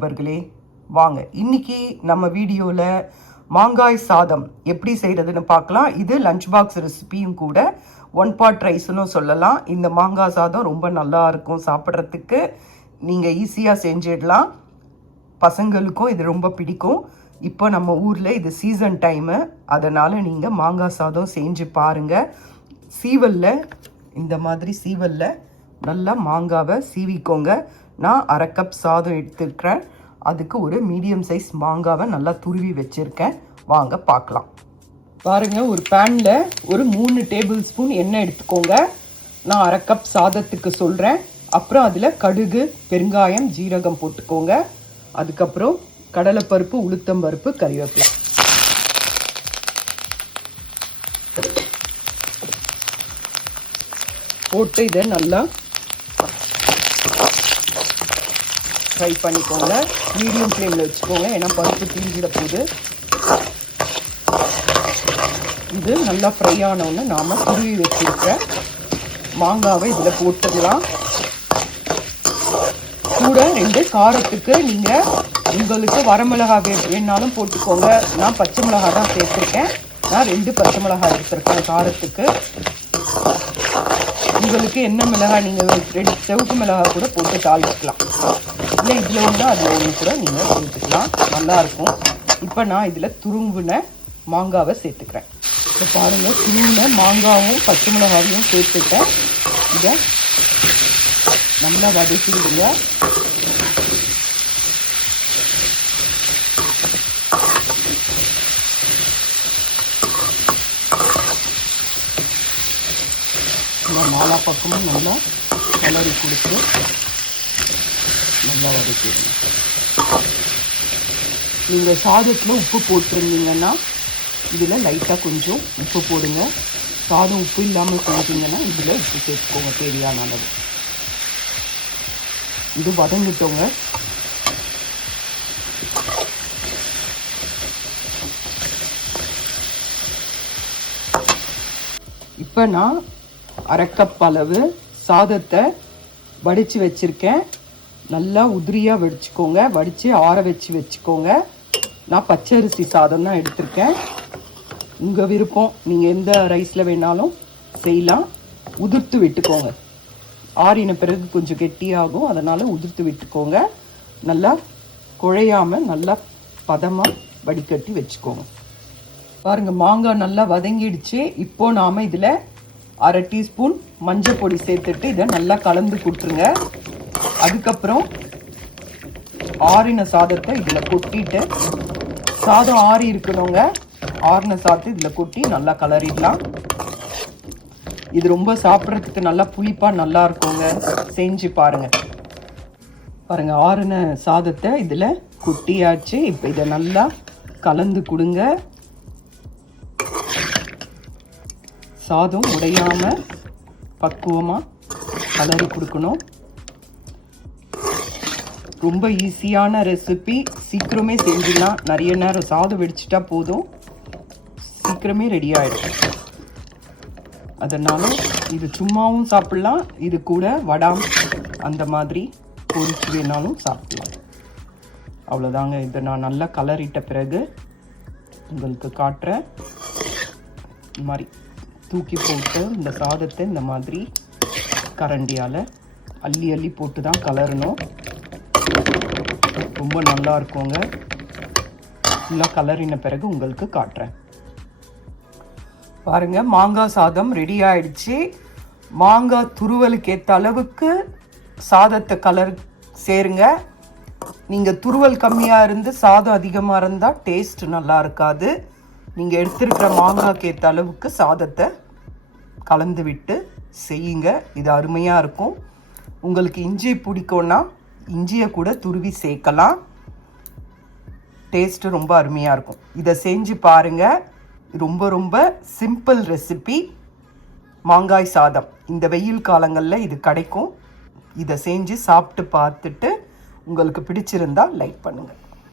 நண்பர்களே வாங்க இன்னைக்கு நம்ம வீடியோவில் மாங்காய் சாதம் எப்படி செய்கிறதுன்னு பார்க்கலாம். இது லஞ்ச் பாக்ஸ் ரெசிபியும் கூட, ஒன் பாட் ரைஸ்னு சொல்லலாம். இந்த மாங்காய் சாதம் ரொம்ப நல்லா இருக்கும் சாப்பிட்றதுக்கு. நீங்கள் ஈஸியாக செஞ்சிடலாம். பசங்களுக்கும் இது ரொம்ப பிடிக்கும். இப்போ நம்ம ஊரில் இது சீசன் டைமு, அதனால் நீங்கள் மாங்காய் சாதம் செஞ்சு பாருங்கள். சீவலில் இந்த மாதிரி சீவலில் நல்லா மாங்காவை சீவிக்கோங்க. நான் 1/2 கப் சாதம் எடுத்துருக்கிறேன். அதுக்கு ஒரு மீடியம் சைஸ் மாங்காவை நல்லா துருவி வச்சுருக்கேன். வாங்க பார்க்கலாம். பாருங்கள், ஒரு பேனில் ஒரு 3 டேபிள் ஸ்பூன் எண்ணெய் எடுத்துக்கோங்க. நான் 1/2 கப் சாதத்துக்கு சொல்கிறேன். அப்புறம் அதில் கடுகு, பெருங்காயம், ஜீரகம் போட்டுக்கோங்க. அதுக்கப்புறம் கடலைப்பருப்பு, உளுத்தம்பருப்பு, கறிவேப்பிலை போட்டு இதை நல்லா ஃப்ரை பண்ணிக்கோங்க. மீடியம் ஃப்ளேமில் வச்சுக்கோங்க, ஏன்னா பருப்பு தீஞ்சிட போகுது. இது நல்லா ஃப்ரை ஆனோன்னு நாம் துருவி வச்சுருக்க மாங்காவை இதில் போட்டுடலாம். கூட 2 காரத்துக்கு நீங்கள் உங்களுக்கு வரமிளகாய் வேணாலும் போட்டுக்கோங்க. நான் பச்சை மிளகாய் தான் சேர்த்துருக்கேன். நான் 2 பச்சை மிளகாய் எடுத்துருக்கேன் காரத்துக்கு. உங்களுக்கு என்ன மிளகாய் நீங்கள் 2 செவப்பு மிளகாய் கூட போட்டு தாளிச்சிக்கலாம். இல்லை இதில் ஒன்று அதில் ஒன்று கூட நீங்கள் சேர்த்துக்கலாம், நல்லாயிருக்கும். இப்போ நான் இதில் துருவின மாங்காவை சேர்த்துக்கிறேன். இப்போ பாருங்கள், துருவின மாங்காவும் பச்சை மிளகாவையும் சேர்த்துட்டேன். இதை நல்லா வதக்கிடுங்க. நாலா பக்கமும் நல்லா கலரி கொடுத்து நல்லா வதக்கிடுங்க. நீங்கள் சாதத்தில் உப்பு போட்டிருந்தீங்கன்னா இதில் லைட்டாக கொஞ்சம் உப்பு போடுங்க. சாதம் உப்பு இல்லாமல் செஞ்சீங்கன்னா இதில் உப்பு சேர்த்துக்கோங்க தேவையான அளவு. இது வதங்கிட்டோங்க. இப்போ நான் 1/2 கப் அளவு சாதத்தை வடித்து வச்சுருக்கேன். நல்லா உதிரியாக வடிச்சுக்கோங்க. வடித்து ஆற வச்சுக்கோங்க. நான் பச்சரிசி சாதம் தான் எடுத்திருக்கேன். உங்கள் விருப்பம், நீங்கள் எந்த ரைஸில் வேணாலும் செய்யலாம். உதிர்த்து விட்டுக்கோங்க. ஆறின பிறகு கொஞ்சம் கெட்டியாகும், அதனால் உதிர்த்து விட்டுக்கோங்க. நல்லா குழையாமல் நல்லா பதமாக வடிகட்டி வச்சுக்கோங்க. பாருங்கள், மாங்காய் நல்லா வதங்கிடுச்சு. இப்போது நாம் இதில் 1/2 டீஸ்பூன் மஞ்சள் பொடி சேர்த்துட்டு இதை நல்லா கலந்து கொடுத்துருங்க. அதுக்கப்புறம் ஆறின சாதத்தை இதில் கொட்டிட்டு, சாதம் ஆறி இருக்கணுங்க, ஆறின சாதத்தை இதில் கொட்டி நல்லா கலரிடலாம். இது ரொம்ப சாப்பிட்றதுக்கு நல்லா புளிப்பாக நல்லா இருக்குங்க. செஞ்சு பாருங்கள். பாருங்கள், ஆறின சாதத்தை இதில் கொட்டியாச்சு. இப்போ இதை நல்லா கலந்து கொடுங்க. சாதம் உடையாமல் பக்குவமாக கலரி கொடுக்கணும். ரொம்ப ஈஸியான ரெசிபி, சீக்கிரமே செஞ்சிடலாம். நிறைய நேரம் சாதம் வெடிச்சிட்டா போதும், சீக்கிரமே ரெடி ஆகிடும். அதனால் இது சும்மாவும் சாப்பிட்லாம், இது கூட வடாம் அந்த மாதிரி பொரிச்சு வேணாலும் சாப்பிட்லாம். அவ்வளோதாங்க. இதை நான் நல்லா கலரிட்ட பிறகு உங்களுக்கு காட்டுறேன். இந்த மாதிரி தூக்கி போட்டு இந்த சாதத்தை இந்த மாதிரி கரண்டியால் அள்ளி அள்ளி போட்டு தான் கலரணும். ரொம்ப நல்லா இருக்குங்க. ஃபுல்லாக கலரின பிறகு உங்களுக்கு காட்டுறேன். பாருங்கள், மாங்காய் சாதம் ரெடி ஆயிடுச்சு. மாங்காய் துருவலுக்கு ஏற்ற அளவுக்கு சாதத்தை கலர் சேருங்க. நீங்கள் துருவல் கம்மியாக இருந்து சாதம் அதிகமாக இருந்தால் டேஸ்ட் நல்லா இருக்காது. நீங்கள் எடுத்துருக்கிற மாங்காய்க்கு ஏற்ற அளவுக்கு சாதத்தை கலந்து விட்டு செய்யுங்க. இது அருமையாக இருக்கும். உங்களுக்கு இஞ்சி பிடிக்கும்னா இஞ்சியை கூட துருவி சேர்க்கலாம். டேஸ்ட்டு ரொம்ப அருமையாக இருக்கும். இதை செஞ்சு பாருங்கள். ரொம்ப ரொம்ப சிம்பிள் ரெசிபி, மாங்காய் சாதம். இந்த வெயில் காலங்களில் இது கிடைக்கும். இதை செஞ்சு சாப்பிட்டு பார்த்துட்டு உங்களுக்கு பிடிச்சிருந்தா லைக் பண்ணுங்கள்.